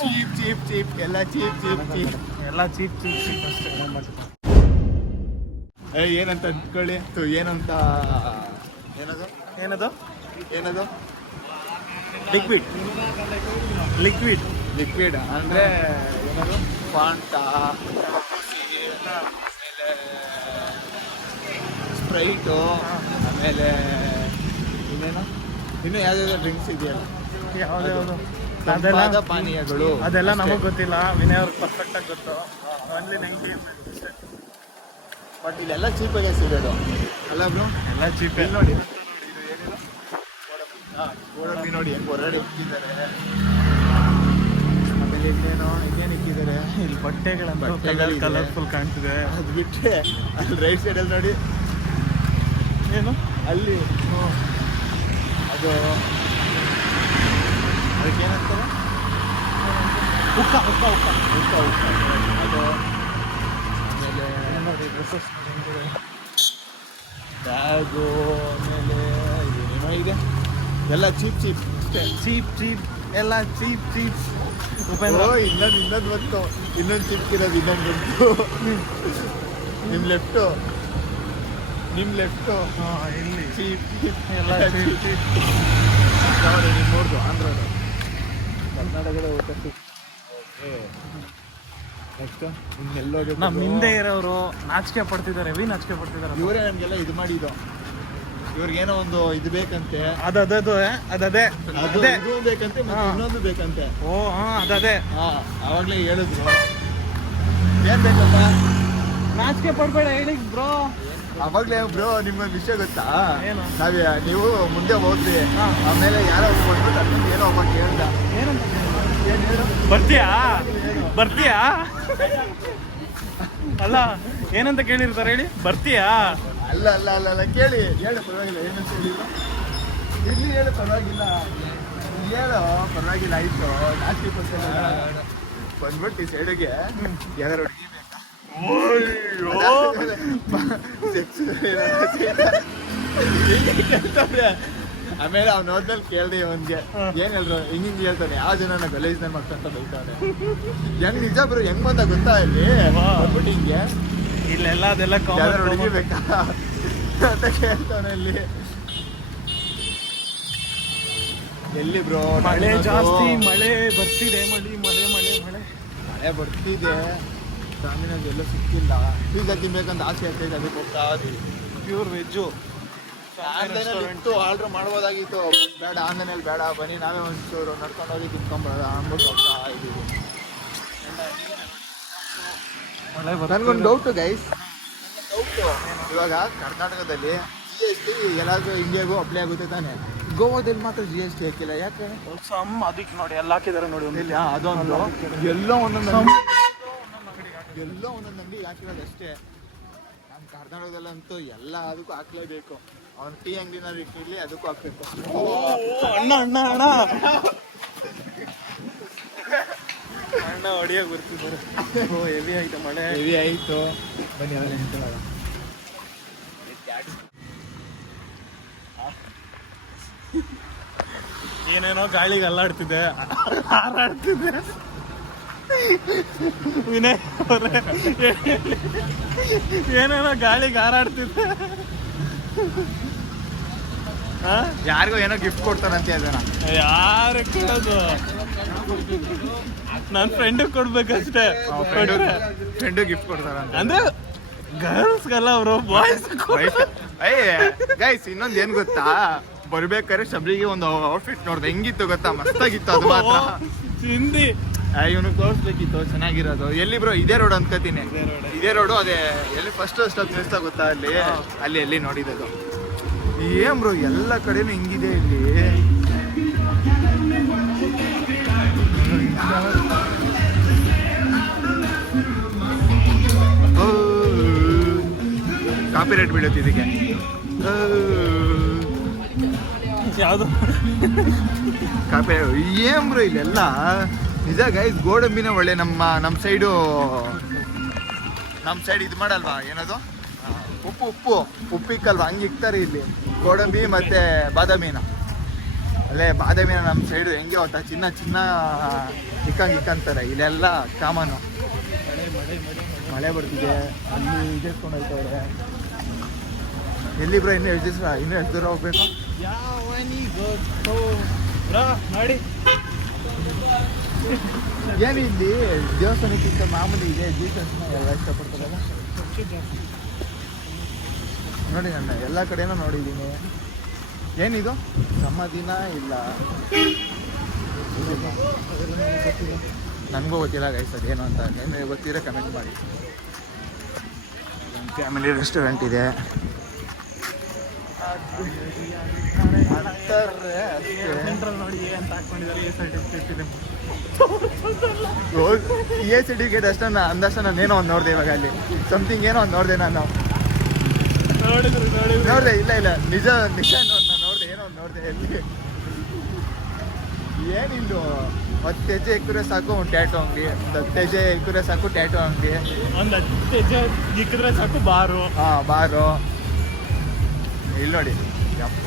Cheap cheap cheap ಎಲ್ಲ cheap cheap cheap ಎಲ್ಲ cheap cheap cheap ಅಷ್ಟೇ. ಏನಂತ ಅಂದ್ಕೊಳ್ಳಿ ಏನಂತ ಏನದು ಏನದು ಏನದು ಲಿಕ್ವಿಡ್ ಲಿಕ್ವಿಡ್ ಲಿಕ್ವಿಡ್ ಅಂದರೆ ಏನದು ಫಾಂಟಾ, ಆಮೇಲೆ ಸ್ಪ್ರೈಟು, ಆಮೇಲೆ ಇನ್ನೇನು ಇನ್ನೂ ಯಾವುದಾದ್ರು ಡ್ರಿಂಕ್ಸ್ ಇದೆಯಲ್ಲ ಯಾವ್ದು ತಂಪಾದ ಪಾನೀಯಗಳು ಅದೆಲ್ಲ ನಮಗೆ ಗೊತ್ತಿಲ್ಲ. ವಿನಯ್ ಅವ್ರಿಗೆ ಪರ್ಫೆಕ್ಟಾಗಿ ಗೊತ್ತು. ಓನ್ಲಿ 90 ಬಟ್ ಇಲ್ಲೆಲ್ಲ ಚೀಪಾಗೆ ಸಿಗೋದು ಅಲ್ಲ ಬ್ರೋ, ಎಲ್ಲ ಚೀಪ್. ಇಲ್ಲಿ ನೋಡಿ ಗೋಡಂಬಿ ನೋಡಿ ಹೆಂಗೆ ಹೊರಗಡೆ ಇಕ್ಕಿದ್ದಾರೆ. ಆಮೇಲೆ ಇನ್ನೇನು ಇಕ್ಕಿದ್ದಾರೆ ಇಲ್ಲಿ ಬಟ್ಟೆಗಳಂತೂ ಬಟ್ಟೆಗಳಿದೆ. ಕಲರ್ಫುಲ್ ಕಾಣ್ತಿದೆ. ಅದು ಬಿಟ್ಟರೆ ಅಲ್ಲಿ ರೈಟ್ ಸೈಡಲ್ಲಿ ನೋಡಿ ಏನು ಅಲ್ಲಿ ಅದು ಅದಕ್ಕೇನಂತಾರೆ ಉಕ್ಕ ಉಕ್ಕ ಉಕ್ಕ ಉಕ್ಕ ಉಕ್ಕ ಅದು. ಆಮೇಲೆ ನೋಡಿ ಡ್ರೆಸ್ಸಸ್ ಬ್ಯಾಗು, ಆಮೇಲೆ ಏನೇನೋ ಇದೆ ಎಲ್ಲ ಚೀಪ್ ಚೀಪ್ ಅಷ್ಟೇ. ಚೀಪ್ ಚೀಪ್ ಎಲ್ಲ ಚೀಪ್ ಚೀಪ್. ಓ ಇನ್ನೊಂದು ಬಂತು, ಇನ್ನೊಂದು ಚಿಕ್ಕಿರೋದು ಇನ್ನೊಂದು ಬಂತು. ನಿಮ್ಮ ಲೆಫ್ಟು ಇಲ್ಲಿ ಚೀಪ್ ಚೀಪ್ ಎಲ್ಲ ಚೀಪ್ ಚೀಪ್. ನೋಡಿ ನಿಮ್ಮೂರ್ದು ಆಂಧ್ರದ ಕರ್ನಾಟಕದ ಊಟ ಚೀಪ್. ಓಕೆ ನೆಕ್ಸ್ಟ್ ಇನ್ನೆಲ್ಲೋಗಿ ನಮ್ಮ ಹಿಂದೆ ಇರೋರು ನಾಚಿಕೆ ಪಡ್ತಿದ್ದಾರೆ, ನಾಚಿಕೆ ಪಡ್ತಿದ್ದಾರೆ. ಇವರೇ ನಮಗೆಲ್ಲ ಇದು ಮಾಡಿದ್ದು. ಇವ್ರಿಗೇನೋ ಒಂದು ಇದು ಬೇಕಂತೆ, ಅದೇ ಅದು ಇದು ಬೇಕಂತೆ, ಮತ್ತೆ ಇನ್ನೊಂದು ಬೇಕಂತೆ. ಓ ಅದೇ ಆವಾಗಲೇ ಹೇಳಿದ್ರು ಏನ್ ಬೇಕಪ್ಪ. ನಾಚಿಕೆ ಪಡ್ಬೇಡ ಹೇಳಿ ಬ್ರೋ. ಅವಾಗಲೇ ಬ್ರೋ ನಿಮ್ಗೊಂದು ವಿಷಯ ಗೊತ್ತಾ, ಏನು? ನೀವು ಮುಂದೆ ಹೋದ್ರಿ, ಹಾ. ಆಮೇಲೆ ಯಾರೋ ಕೊಟ್ಬಿಟ್ಟು ಅದನ್ನ ಏನೋ ಒಬ್ಬ ಕೇಳ್ದ. ಏನಂತ ಏನ್ ಹೇಳು? ಬರ್ತೀಯಾ ಅಲ್ಲ ಏನಂತ ಕೇಳಿರ್ತಾರೆ ಹೇಳಿ. ಬರ್ತೀಯಾ ಅಲ್ಲ ಅಲ್ಲ ಅಲ್ಲ ಅಲ್ಲ ಕೇಳಿ ಹೇಳು, ಪರವಾಗಿಲ್ಲ. ಏನಂತ ಹೇಳಿದ್ರು? ಇಲ್ಲಿ ಹೇಳು, ಪರವಾಗಿಲ್ಲ ಹೇಳು, ಪರವಾಗಿಲ್ಲ ಆಯ್ತು. ಜಾಸ್ತಿ ಬಂದ್ಬಿಟ್ಟು ಈ ಸೈಡಿಗೆ ಯಾರು ಹುಡುಗಿ ಬೇಕಾ? ಆಮೇಲೆ ಅವ್ನ ಹೋದ್ಮೇಲೆ ಕೇಳ್ದೆ ಅವನ್ಗೆ ಏನ್ ಹೇಳ್ರು, ಹಿಂಗಿಂಗ್ ಹೇಳ್ತಾನೆ, ಯಾವ ಜನನ ಗಲೀಜ್ನ ಮಾಡ್ಕೊಂತ ಬೈತಾನೆ. ಹೆಂಗ್ ನಿಜ ಬ್ರೋ, ಹೆಂಗ್ ಬಂದ ಗೊತ್ತಾ ಇಲ್ಲಿ ಬಂದ್ಬಿಟ್ಟು ಹಿಂಗೆ ಇಲ್ಲೆಲ್ಲ ಅದೆಲ್ಲ ಯಾರು ಹುಡುಗಿ ಬೇಕಾ ಅಂತ ಕೇಳ್ತಾನೆ. ಇಲ್ಲಿ ಎಲ್ಲಿ ಬ್ರೋ ಮಳೆ ಜಾಸ್ತಿ, ಮಳೆ ಬರ್ತಿದೆ, ಮಳೆ ಮಳೆ ಮಳೆ ಮಳೆ ಮಳೆ ಬರ್ತಿದೆ. ಚಾಮಿನಾಗ ಎಲ್ಲೂ ಸಿಕ್ಕಿಲ್ಲ. ಪೀಝಾ ತಿನ್ಬೇಕಂತ ಆಸೆ ಆಗ್ತೈತೆ, ಅದಕ್ಕೆ ಹೋಗ್ತಾ ಇದೀವಿ. Pure veg. ಆನ್ಲೈನಲ್ಲಿ ಆರ್ಡ್ರ್ ಮಾಡ್ಬೋದಾಗಿತ್ತು, ಬೇಡ ಆನ್ಲೈನಲ್ಲಿ ಬೇಡ, ಬನ್ನಿ ನಾವೇ ಒಂಚೂರು ನಡ್ಕೊಂಡೋಗಿ ತಿನ್ಕೊಂಬರೋದ ಅಂದ್ಬಿಟ್ಟು ಹೋಗ್ತಾ ಇದ್ದೀವಿ. ನನಗೊಂದು ಡೌಟು ಗೈಸ್, ಡೌಟು. ಇವಾಗ ಕರ್ನಾಟಕದಲ್ಲಿ GST ಎಲ್ಲಾದ್ರೂ ಇಂಡಿಯಾಗೂ ಅಪ್ಲೈ ಆಗುತ್ತೆ ತಾನೆ, ಗೋವಾದಲ್ಲಿ ಮಾತ್ರ GST ಹಾಕಿಲ್ಲ, ಯಾಕೆ? ಅದಕ್ಕೆ ನೋಡಿ ಎಲ್ಲ ಹಾಕಿದ್ದಾರೆ ನೋಡಿ. ಇಲ್ಲ ಅದೊಂದು ಎಲ್ಲೋ ಒಂದೊಂದು ಅಂಗಡಿ ಹಾಕಿರೋದು ಅಷ್ಟೇ. ನಮ್ಮ ಕರ್ನಾಟಕದಲ್ಲಂತೂ ಎಲ್ಲ ಅದಕ್ಕೂ ಹಾಕ್ಲೇಬೇಕು. ಅವ್ನು ಟೀ ಅಂಗಡಿನಾದ್ರು ಇಟ್ಟಿರ್ಲಿ, ಅದಕ್ಕೂ ಹಾಕ್ಬೇಕು. ಅಣ್ಣ ಅಣ್ಣ ಅಣ್ಣ ಅಣ್ಣ ಹೊಡಿಯೋಕೆ ಬರ್ತಿದ್ದಾರೆ. ಹೆವಿ ಆಯ್ತು, ಮಳೆ ಹೆವಿ ಆಯಿತು. ಬನ್ನಿ ಅವೆಲ್ಲ ನಿಂತಲ್ಲ. ಏನೇನೋ ಗಾಳಿಗೆ ಅಲ್ಲಾಡ್ತಿದೆ, ಹಾರಾಡ್ತಿದೆ. ವಿನಯ್ ಅವರೇ ಏನೇನೋ ಗಾಳಿಗೆ ಹಾರಾಡ್ತಿದೆ. ಯಾರಿಗೋ ಏನೋ ಗಿಫ್ಟ್ ಕೊಡ್ತಾರಂತೆ ಅದನ್ನ. ಯಾರು ಕೊಡೋದು? ನನ್ನ ಫ್ರೆಂಡಿಗೆ ಕೊಡ್ಬೇಕಷ್ಟೇ. ಫ್ರೆಂಡು ಗಿಫ್ಟ್ ಕೊಡ್ತಾರಂತೆ. ಅಂದ್ರೆ ಗರ್ಲ್ಸ್ಗಲ್ಲ ಅವರು, ಬಾಯ್ಸ್. ಗೈಸ್ ಇನ್ನೊಂದು ಏನು ಗೊತ್ತಾ, ಬರ್ಬೇಕಾದ್ರೆ ಶಬರಿಗೆ ಒಂದು ಔಟ್ಫಿಟ್ ನೋಡ್ದೆ, ಹೆಂಗಿತ್ತು ಗೊತ್ತಾ, ಮಸ್ತಾಗಿತ್ತು. ಅದು ಮಾತ್ರ ಹಿಂದಿ ಇವನು ತೋರಿಸ್ಬೇಕಿತ್ತು, ಚೆನ್ನಾಗಿರೋದು. ಎಲ್ಲಿ ಬ್ರೋ? ಇದೇ ರೋಡ್ ಅನ್ಕೋತೀನಿ. ಇದೇ ರೋಡು. ಅದೇ ಎಲ್ಲಿ ಫಸ್ಟ್ ಸ್ಟಾಪ್ ನಿಲ್ಸ್ತಾ ಗೊತ್ತಾ, ಅಲ್ಲಿ ಎಲ್ಲಿ ನೋಡಿದ್ದು. ಏನ್ ಬ್ರೋ ಎಲ್ಲ ಕಡೆನೂ ಹಿಂಗಿದೆ ಇಲ್ಲಿ. ಕಾಪಿ ರೇಟ್ ಬೀಳುತ್ತೆ ಇದಕ್ಕೆ. ಯಾವುದು ಕಾಪಿ ಏನ್ ಬ್ರೋ ಇಲ್ಲೆಲ್ಲ ನಿಜ ಗೈಸ್. ಗೋಡಂಬಿನ ಒಳ್ಳೆ ನಮ್ಮ ಸೈಡ್ ಇದು ಮಾಡಲ್ವಾ, ಏನದು ಉಪ್ಪಿಕ್ಕಲ್ವಾ, ಹಂಗೆ ಇಕ್ತಾರೆ ಇಲ್ಲಿ ಗೋಡಂಬಿ ಮತ್ತೆ ಬಾದಾಮಿನ. ಅಲ್ಲೇ ಬಾದಾಮಿನ ನಮ್ಮ ಸೈಡ್ ಹೆಂಗೆ ಗೊತ್ತಾ, ಚಿನ್ನ ಇಕ್ಕಂತಾರೆ ಇಲ್ಲೆಲ್ಲ ಕಾಮನು. ಮಳೆ ಮಳೆ ಮಳೆ ಮಳೆ ಮಳೆ ಬರ್ತಿದೆ, ಅಲ್ಲಿ ಇದೇಸ್ಕೊಂಡು ಹೋಗ್ತವ್ರೆ. ಎಲ್ಲಿ ಬ್ರೋ ಇನ್ನೂ ಎಷ್ಟು ದೂರ ಹೋಗ್ಬೇಕು? ಯಾವನಿಗೊತ್ತು ಬ್ರೋ ನೋಡಿ. ಏನು ಇಲ್ಲಿ ದೇವಸ್ಥಾನಕ್ಕಿಂತ ಮಾಮೂಲಿ ಇದೆ ಜೀಸಸ್ನ ಎಲ್ಲ ಇಷ್ಟಪಡ್ತಾರಲ್ಲ ನೋಡಿ. ನನ್ನ ಎಲ್ಲ ಕಡೆನೂ ನೋಡಿದ್ದೀನಿ. ಏನಿದು ಸಮಾಧಿನ ಇಲ್ಲ ನನಗೂ ಗೊತ್ತಿಲ್ಲ ಗೈಸ್ ಅದೇನು ಅಂತ. ನಿಮಗೆ ಗೊತ್ತಿರೋ ಕಮೆಂಟ್ ಮಾಡಿ. ಫ್ಯಾಮಿಲಿ ರೆಸ್ಟೋರೆಂಟ್ ಇದೆ. ಸೆಂಟ್ರಲ್ ನೋಡಿ ಅಂತ ಹಾಕೊಂಡಿದ್ದಾರೆ. ಎ ಸರ್ಟಿಫಿಕೇಟ್ ಇದೆ. ಎ ಸರ್ಟಿಫಿಕೇಟ್ ಅಂದಷ್ಟು ನಾನೇನೋ ಒಂದು ನೋಡಿದೆ ಇವಾಗ ಅಲ್ಲಿ ಸಮಥಿಂಗ್ ಏನೋ ಒಂದು ನೋಡಿದೆ ನಾನು. ನೋಡಿದೆ ಇಲ್ಲ ನಿಜ ನಾನು ನೋಡಿದೆ ಏನೋ ಒಂದು ನೋಡಿದೆ ಅಲ್ಲಿ. ಏನಿಲ್ಲ 10 ಹೆಜ್ಜೆ ಇಕ್ಕರೆ ಸಾಕು ಒಂದು ಟ್ಯಾಟೋ ಅಂಗಡಿ, ಒಂದು 10 ಹೆಜ್ಜೆ ಇಕ್ಕರೆ ಸಾಕು ಟ್ಯಾಟೋ ಅಂಗಡಿ, ಒಂದು 10 ಹೆಜ್ಜೆ ಇಕ್ಕಿದ್ರೆ ಸಾಕು ಬಾರು. ಬಾರು. ಇಲ್ಲಿ ನೋಡಿ ಯಪ್ಪ,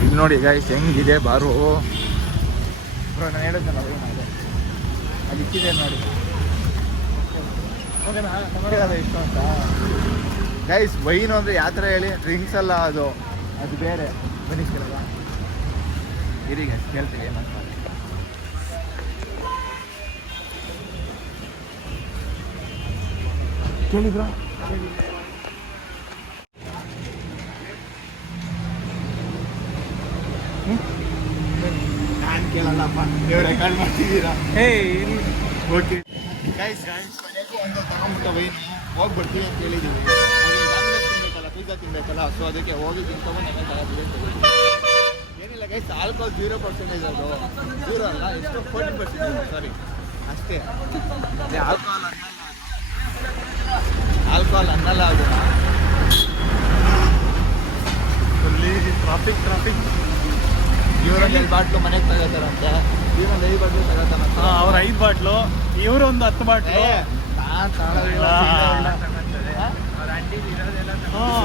ಇಲ್ಲಿ ನೋಡಿ ಗೈಸ್ ಹೆಂಗಿದೆ ಬಾರು. ಬ್ರೋ ನಾನು ಹೇಳಿದ್ದೆ ನಾವು ಏನಾಗಿದೆ ಅದು ಇಕ್ಕಿದೆ ನೋಡಿ. ಅದು ಇಷ್ಟು ಅಂತ ಗೈಸ್. ವೈನು ಅಂದರೆ ಯಾವ ಥರ ಹೇಳಿ, ಡ್ರಿಂಕ್ಸ್ ಅಲ್ಲ ಅದು ಬೇರೆ. ಬನ್ನಿ ಕೇಳಲ್ಲ ಇರಿ ಗೈಸ್, ಕೇಳ್ತೀವಿ ಏನಂತ. ಕೇಳಿದ್ರ ನಾನು ಕೇಳಲ್ಲಪ್ಪ, ನೀವು ರೆಕಾರ್ಡ್ ಮಾಡ್ತಿದ್ದೀರಾ? ಓಕೆ ಗೈಸ್, ಮನೆಗೂ ಒಂದು ತಗೊಂಬಿಟ್ಟ ವೈನು ಹೋಗಿ ಬರ್ತೀವಿ ಅಂತ ಹೇಳಿದ್ದೀವಿ. ತಿನ್ಬೇಕಲ್ಲ, ಪಿಜ್ಜಾ ತಿನ್ಬೇಕಲ್ಲ, ಸೊ ಅದಕ್ಕೆ ಹೋಗಿ ತಿನ್ಕೊಂಡು ನೆನೆ ತಗೋತೀವಿ. ಏನಿಲ್ಲ ಗೈಸ್, ಆಲ್ಕೋಹಾಲ್ 0% ಅದು. 0 ಅಲ್ಲ, ಎಷ್ಟು 40%, ಸಾರಿ ಅಷ್ಟೇ. ಆಲ್ಕೋಹಾಲ್ ಅನ್ನಲ್ಲ ಅದು. ಅಲ್ಲಿ ಟ್ರಾಫಿಕ್. ಇವರಲ್ಲಿ 2 ಬಾಟ್ಲು ಮನೆಗೆ ತಗೋತಾರಂತೆ, ಇವರೊಂದು 5 ಬಾಟ್ಲು ತಗೋತಾರಂತೆ. ಅವ್ರ 5 ಬಾಟ್ಲು, ಇವರು ಒಂದು 10 ಬಾಟ್ಲು.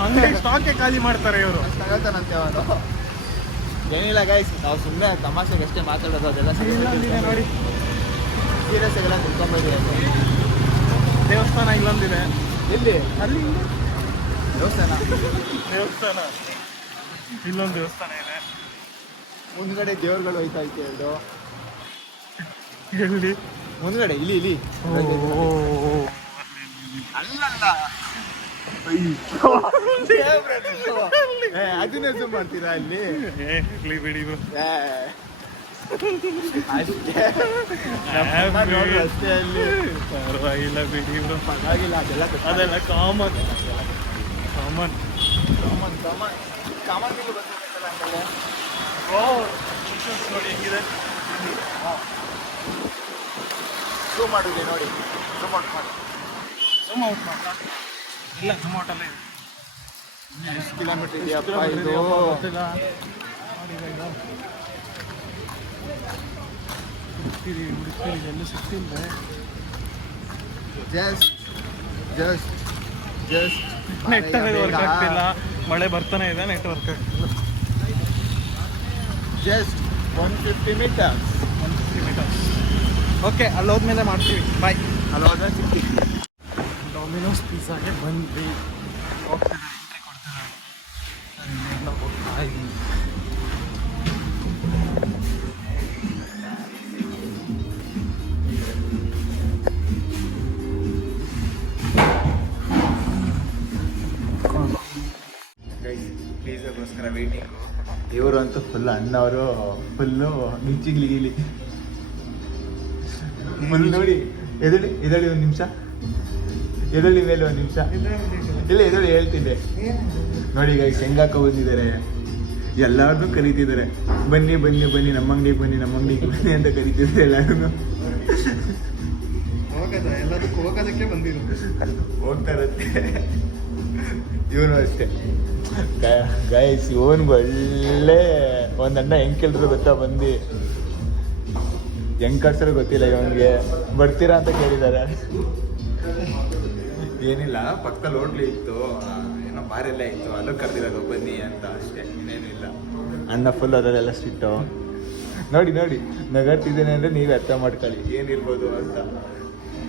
ಅಂಗಡಿ ಸ್ಟಾಕೆ ಖಾಲಿ ಮಾಡ್ತಾರೆ ಇವರು. ತಗೋತಾನಂತೆ ಅವನು. ಏನಿಲ್ಲ ಗೈಸ್, ನಾವು ಸುಮ್ಮನೆ ತಮಾಷೆಗೆ ಅಷ್ಟೇ ಮಾತಾಡೋದು. ಅದೆಲ್ಲ ನೋಡಿ, ಸೀರಿಯಸ್ ಎಲ್ಲ ತಿಳ್ಕೊಂಬಂದಿದೆ. ದೇವಸ್ಥಾನ ಇಲ್ಲೊಂದಿದೆ. ಎಲ್ಲಿ? ಅಲ್ಲಿ ದೇವಸ್ಥಾನ ಇಲ್ಲೊಂದು ದೇವಸ್ಥಾನ ಇದೆ. ಮುಂದ್ಗಡೆ ದೇವ್ರುಗಳು ಹೋಯ್ತಾ ಐತೆ ಎರಡು. ಎಲ್ಲಿ? ಮುಂದ್ಗಡೆ ಇಲ್ಲಿ ಅಲ್ಲಲ್ಲ, ಅದನ್ನೇ ಜೂಮ್ ಮಾಡ್ತೀರಾ ಅಲ್ಲಿ? ಬಿಡಿ ಅಷ್ಟೇ ಅಲ್ಲಿ. ಪರವಾಗಿಲ್ಲ ಬಿಡಿ ಬ್ರೋ, ಪರವಾಗಿಲ್ಲ, ಅದೆಲ್ಲ ಕಾಮನ್. ನೋಡಿ ಹೆಂಗಿದೆ. ಜೂಮ್ ಮಾಡಿದೆ ನೋಡಿ, ಜೂಮ್ ಔಟ್ ಮಾಡಿ. ಜೂಮ್ ಔಟ್ ಮಾಡ್ಲಾ? ಇಲ್ಲ, ಜೂಮ್ ಔಟ್ ಅಲ್ಲೇ. ಎಷ್ಟು ಕಿಲೋಮೀಟರ್ ಇದೆಯಪ್ಪ ಇದು? ಗೊತ್ತಿಲ್ಲ. ಹುಡುಕ್ತೀರಿ ಎಲ್ಲೂ ಸಿಗ್ತಿಲ್ಲ. ಜಸ್ಟ್ ನೆಟ್ ವರ್ಕ್ ಆಗ್ತಿಲ್ಲ. ಮಳೆ ಬರ್ತಾನೆ ಇದೆ, ನೆಟ್ ವರ್ಕ್ ಆಗ್ತಿಲ್ಲ. Just 150 metres. ಓಕೆ, ಅಲ್ಲಿ ಹೋದ್ಮೇಲೆ ಮಾಡ್ತೀವಿ. ಬಾಯ್. ಅಲ್ಲಿ ಹೋದ್ರೆ ಸಿಗ್ತೀವಿ. ಡೊಮಿನೋಸ್ ಪಿಜ್ಜಾಗೆ ಬಂದ್ವಿ. ಹೋಗ್ತಿದ್ದಾರೆ, ಎಂಟ್ರಿ ಕೊಡ್ತಿದ್ದಾರೆ. ನಾನು ಇನ್ನೆಲ್ಲ ಹೋಗ್ತಾ ಇದ್ದೀನಿ. ಪಿಜ್ಜಾಗೋಸ್ಕರ ವೇಟಿಂಗು. ಇವರು ಅಂತೂ ಫುಲ್ ಅಣ್ಣವರು ಫುಲ್ಲು ಮಿಂಚಿಗ್ಲಿಗಿಲಿ ಫುಲ್ ನೋಡಿ. ಎದಳಿ ಒಂದು ನಿಮಿಷ, ಎದಳಿ ಮೇಲೆ ಒಂದು ನಿಮಿಷ. ಇಲ್ಲ ಎದಳಿ ಹೇಳ್ತಿದ್ದೆ ನೋಡಿ. ಈಗ ಶೇಂಗಾಕ ಬಂದಿದ್ದಾರೆ, ಎಲ್ಲಾರನ್ನೂ ಕರೀತಿದ್ದಾರೆ. ಬನ್ನಿ ನಮ್ಮ ಅಂಗಡಿಗೆ ಬನ್ನಿ ಅಂತ ಕರೀತಿದ್ದಾರೆ ಎಲ್ಲರೂ. ಎಲ್ಲದಕ್ಕೂ ಹೋಗೋದಕ್ಕೆ ಬಂದಿರೋದು. ಹೋಗ್ತಾ ಇರುತ್ತೆ. ಇವನು ಅಷ್ಟೇ ಗೈಸ್, ಇವನ್ಗೆ ಒಳ್ಳೆ ಒಂದು ಅಣ್ಣ ಹೆಂಗೆ ಕೇಳಿದ್ರು ಗೊತ್ತಾ, ಬಂದು ಹೆಂಗೆ ಕಳ್ಸರು ಗೊತ್ತಿಲ್ಲ. ಇವನಿಗೆ ಬರ್ತೀರಾ ಅಂತ ಕೇಳಿದ್ದಾರೆ. ಏನಿಲ್ಲ, ಪಕ್ಕದಲ್ಲಿ ಹೋಟ್ಲು ಇತ್ತು, ಏನೋ ಬಾರೆಲ್ಲ ಇತ್ತು, ಅಲ್ಲೂ ಕರೆದಿರೋದು ಬನ್ನಿ ಅಂತ ಅಷ್ಟೇ, ಇನ್ನೇನು ಇಲ್ಲ. ಅಣ್ಣ ಫುಲ್ ಅದರಲ್ಲೆಲ್ಲ ಸ್ಟ್ರಿಕ್ಟು. ನೋಡಿ ನೋಡಿ ನಗಾಡ್ತಿದ್ದೇನೆ ಅಂದ್ರೆ ನೀವು ಅರ್ಥ ಮಾಡ್ಕೊಳ್ಳಿ ಏನಿರ್ಬೋದು ಅಂತ.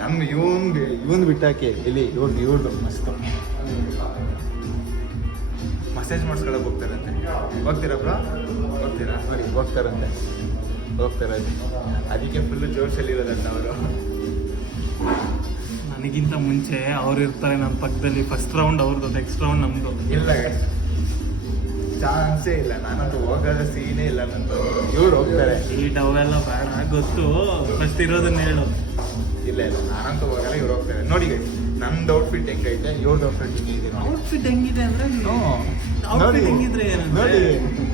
ನಮ್ಗೆ ಇವನ್ ಬಿಟ್ಟಾಕಿ ಇಲ್ಲಿ ಇವ್ರದ್ದು ಮಸ್ತ್ ಮಸಾಜ್ ಮಾಡಿಸ್ಕೊಳಕ್ ಹೋಗ್ತಾರಂತೆ. ಹೋಗ್ತೀರಾ ಬ್ರೋ? ಹೋಗ್ತೀರಾ? ನೋಡಿ ಹೋಗ್ತಾರಂತೆ. ಅದಕ್ಕೆ ಫುಲ್ಲು ಜೋಶಲ್ಲಿರೋದಂತ ಅವರು. ನನಗಿಂತ ಮುಂಚೆ ಅವ್ರು ಇರ್ತಾರೆ ನನ್ನ ಪಕ್ಕದಲ್ಲಿ. ಫಸ್ಟ್ ರೌಂಡ್ ಅವ್ರದ್ದು, ನೆಕ್ಸ್ಟ್ ರೌಂಡ್ ನಮ್ದು. ಇಲ್ಲ ಚಾನ್ಸೇ ಇಲ್ಲ, ನಾನಂತೂ ಹೋಗೋದ ಸೀನೇ ಇಲ್ಲ ನಂದು. ಇವ್ರು ಹೋಗ್ತಾರೆ. ಈ ಡವೆಲ್ಲ ಬೇಡ, ಗೊತ್ತು. ಫಸ್ಟ್ ಇರೋದನ್ನ ಹೇಳು. ಇಲ್ಲ ನಾನಂತೂ ಹೋಗಲ್ಲ, ಇವ್ರು ಹೋಗ್ತಾರೆ. ನೋಡಿ ನಂದು ಔಟ್ಫಿಟ್ ಹೆಂಗೈತೆ, ಇವ್ರದ್ದು ಔಟ್ಫಿಟ್ ಹೆಂಗಿದೆ. ಔಟ್ಫಿಟ್ ಹೆಂಗಿದೆ ಅಂದ್ರೆ ನೋಡಿ ಹೆಂಗಿದ್ರೆ ನೋಡಿ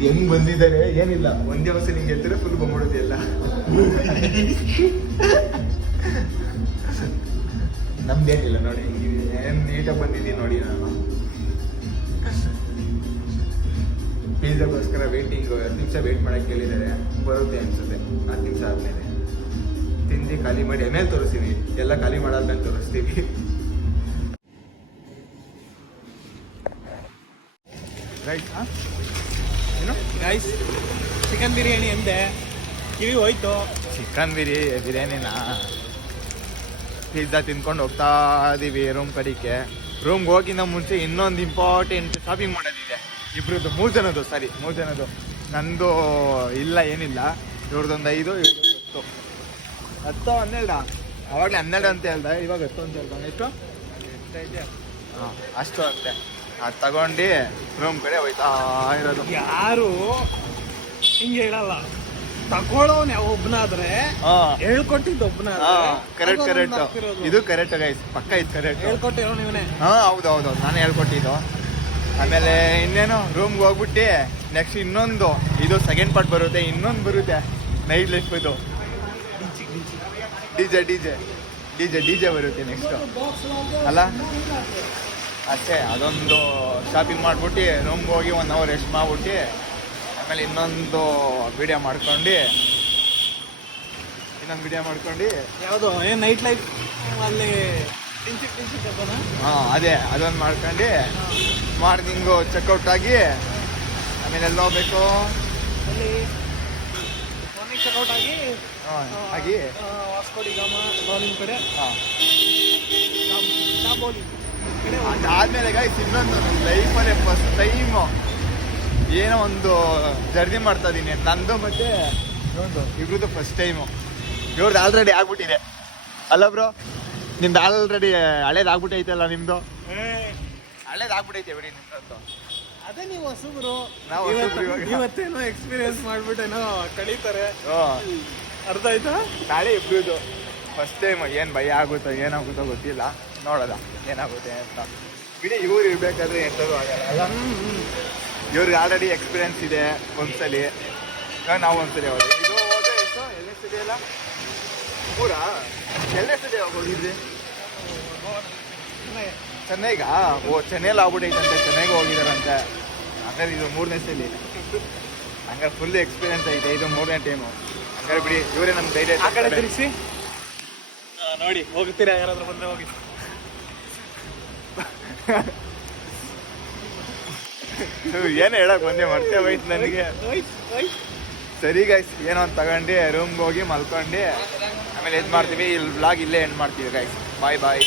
ಹೆಂಗ್ ಬಂದಿದ್ದಾರೆ. ಏನಿಲ್ಲ ಒಂದೇ ವರ್ಷ ನಿಂಗೆ ಎತ್ತಿದ್ರೆ ಫುಲ್ ಬಂದ್ಬಿಡುತ್ತೆ ಎಲ್ಲ. ನಮ್ದೇನಿಲ್ಲ ನೋಡಿ, ಏನ್ ನೀಟಾಗಿ ಬಂದಿದ್ದೀನಿ ನೋಡಿ. ನಾನು ಪಿಜ್ಜಾಗೋಸ್ಕರ ವೇಟಿಂಗ್ 10 ನಿಮಿಷ ವೇಟ್ ಮಾಡಕ್ಕೆ ಕೇಳಿದ್ದಾರೆ. ಬರುತ್ತೆ ಅನ್ಸುತ್ತೆ 10 ನಿಮಿಷ ಆದ್ಮೇಲೆ. ತಿಂದು ಖಾಲಿ ಮಾಡಿ ಆಮೇಲೆ ತೋರಿಸ್ತೀವಿ, ಎಲ್ಲ ಖಾಲಿ ಮಾಡಾದ್ಮೇಲೆ ತೋರಿಸ್ತೀವಿ. ರೈಟ್ ಏನು ಗೈಸ್, ಚಿಕನ್ ಬಿರಿಯಾನಿ ಅಂದೆ, ಕಿವಿ ಹೋಯ್ತು. ಚಿಕನ್ ಬಿರಿಯಾನಿನ ಪಿಜ್ಜಾ ತಿನ್ಕೊಂಡು ಹೋಗ್ತಾ ಇದೀವಿ ರೂಮ್ ಕಡೆಗೆ. ರೂಮ್ಗೆ ಹೋಗಿಂದ ಮುಂಚೆ ಇನ್ನೊಂದು ಇಂಪಾರ್ಟೆಂಟ್ ಶಾಪಿಂಗ್ ಮಾಡೋದಿದೆ. ಇಬ್ರದ್ದು 3 ಜನದ್ದು. ನಂದು ಇಲ್ಲ ಏನಿಲ್ಲ, ಇವ್ರದ್ದೊಂದು 5, ಇವ್ರದ್ದೊಂದು 10. 12 ಅವಾಗಲೇ 12 ಅಂತ ಹೇಳ್ದೆ, ಇವಾಗ 10 ಅಂತ ಹೇಳ್ದೆ. ಎಷ್ಟು? ಹಾಂ ಅಷ್ಟು ಅಂತೆ. ಅದು ತಗೊಂಡು ರೂಮ್ ಕಡೆ ಹೋಯ್ತಾ ಇರೋದು. ಯಾರು ಹಿಂಗೆ ಹೇಳಲ್ಲ, ತಗೊಳ್ಳೋನ್ ಒಬ್ಬನಾದ್ರೆ ಹೇಳ್ಕೊಟ್ಟಿದ್ದು ಒಬ್ಬನಾದ್ರೆ. ಕರೆಕ್ಟ್ ಇದು ಕರೆಕ್ಟ್ ಗೈಸ್, ಪಕ್ಕ ಇದು ಕರೆಕ್ಟ್. ಹೇಳ್ಕೊಟ್ಟಿರೋ ನೀವನೇ. ಹೌದು ನಾನು ಹೇಳ್ಕೊಟ್ಟಿದ್ದು. ಆಮೇಲೆ ಇನ್ನೇನು ರೂಮ್ಗೆ ಹೋಗ್ಬಿಟ್ಟು ನೆಕ್ಸ್ಟ್ ಇನ್ನೊಂದು ಇದು ಸೆಕೆಂಡ್ ಪಾರ್ಟ್ ಬರುತ್ತೆ. ಇನ್ನೊಂದು ಬರುತ್ತೆ ನೈಟ್ ಲೈಫ್, ಇದು ಡಿ ಜೆ ಬರುತ್ತೆ ನೆಕ್ಸ್ಟು ಅಲ್ಲ. ಅಷ್ಟೇ, ಅದೊಂದು ಶಾಪಿಂಗ್ ಮಾಡ್ಬಿಟ್ಟು ರೂಮ್ಗೆ ಹೋಗಿ 1 ಅವರ್ ರೆಸ್ಟ್ ಮಾಡ್ಬಿಟ್ಟು ಆಮೇಲೆ ಇನ್ನೊಂದು ವಿಡಿಯೋ ಮಾಡ್ಕೊಂಡು ಯಾವುದು ಏನು ನೈಟ್ ಲೈಫ್ ಅಲ್ಲಿ ಹಾಂ ಅದೇ ಅದೊಂದು ಮಾಡ್ಕೊಂಡು ಮಾರ್ನಿಂಗು ಚೆಕ್ಔಟ್ ಆಗಿ ಆಮೇಲೆ ಎಲ್ಲ ಹೋಗ್ಬೇಕು. ಅಲ್ಲಿ ಮಾರ್ನಿಂಗ್ ಚೆಕ್ಔಟ್ ಆಗಿ ವಾಸ್ಕೋಡಿ ಗಾಮ ಗೋಲಿನ ಕಡೆ. ಹಾಂ ದಾಬೋಲಿ ಕಡೆ ಅದಾದ್ಮೇಲೆ ಗೈಸ್ ಇನ್ನೊಂದು ನನ್ನ ಲೈಫಲ್ಲೇ ಫಸ್ಟ್ ಟೈಮು ಏನೋ ಒಂದು ಜರ್ನಿ ಮಾಡ್ತಾ ಇದ್ದೀನಿ. ನಂದು ಮತ್ತೆ ಇಬ್ರದ್ದು ಫಸ್ಟ್ ಟೈಮು. ಇವ್ರದ್ದು ಆಲ್ರೆಡಿ ಆಗ್ಬಿಟ್ಟಿದೆ ಅಲ್ಲ ಬ್ರೋ? ನಿಮ್ದು ಆಲ್ರೆಡಿ ಹಳೇದಾಗ್ಬಿಟ್ಟೈತಲ್ಲ ನಿಮ್ದು? ಹಳೇದಾಗ್ಬಿಟ್ಟೈತೆ ಬಿಡಿ ನಿಮ್ದು. ಅದೇ ನೀವು ಹೊಸಬ್ರು, ನಾವು ಇವತ್ತೇನೋ ಎಕ್ಸ್ಪೀರಿಯನ್ಸ್ ಮಾಡ್ಬಿಟ್ಟೇನೋ ಕಳೀತಾರೆ. ಅರ್ಥ ಆಯ್ತಾ? ನಾಳೆ ಇಬ್ರದ್ದು ಫಸ್ಟ್ ಟೈಮ್. ಏನು ಭಯ ಆಗುತ್ತೋ ಏನಾಗುತ್ತೋ ಗೊತ್ತಿಲ್ಲ, ನೋಡೋದ ಏನಾಗುತ್ತೆ ಅಂತ. ಬಿಡಿ ಇವ್ರು ಇರ್ಬೇಕಾದ್ರೆ ಎಂಥದ್ದು ಆಗಲ್ಲ ಅಲ್ಲ. ಇವ್ರಿಗೆ ಆಲ್ರೆಡಿ ಎಕ್ಸ್ಪೀರಿಯನ್ಸ್ ಇದೆ ಒಂದ್ಸಲಿ, ನಾವು ಒಂದ್ಸಲಿ ಹೋದ್ರೆ. ಇದು ಹೋದ್ರೆ ಎಷ್ಟು 2ನೇ ಸತಿ ಅಲ್ಲ? 3 2ನೇ ಸತಿ ಹೋಗಿದ್ರಿ ಚೆನ್ನೈಗ? ಚೆನ್ನೈಲಿ ಆಗ್ಬಿಟ್ಟೈತಂತೆ, ಚೆನ್ನೈಗೆ ಹೋಗಿದಾರಂತೆ. ಹಂಗಾರೆ ಇದು 3ನೇ ಸಲಿ, ಹಂಗಾರೆ ಫುಲ್ ಎಕ್ಸ್ಪೀರಿಯನ್ಸ್ ಐತೆ. ಇದು 3ನೇ ಟೈಮು. ಹಂಗಾರೆ ಬಿಡಿ ಇವರೇ ನಮ್ಗೆ ಧೈರ್ಯ. ಆ ಕಡೆ ತಿರುಗಿಸಿ ನೋಡಿ, ಹೋಗ್ತೀರಾ ಯಾರಾದ್ರೂ ಬಂದ್ರೆ ಹೋಗಿ. ಏನು ಹೇಳಕ್ ಬಂದೆ ಮರ್ತೇ ಹೋಯ್ತು ನನಗೆ. ಸರಿ ಗೈಸ್, ಏನೋ ಒಂದು ತಗೊಂಡು ರೂಮ್ಗೆ ಹೋಗಿ ಮಲ್ಕೊಂಡು ಆಮೇಲೆ ಇದು ಮಾಡ್ತೀವಿ. ಇಲ್ಲಿ ವ್ಲಾಗ್ ಇಲ್ಲೇ ಎಂಡ್ ಮಾಡ್ತೀವಿ ಗೈಸ್. ಬಾಯ್.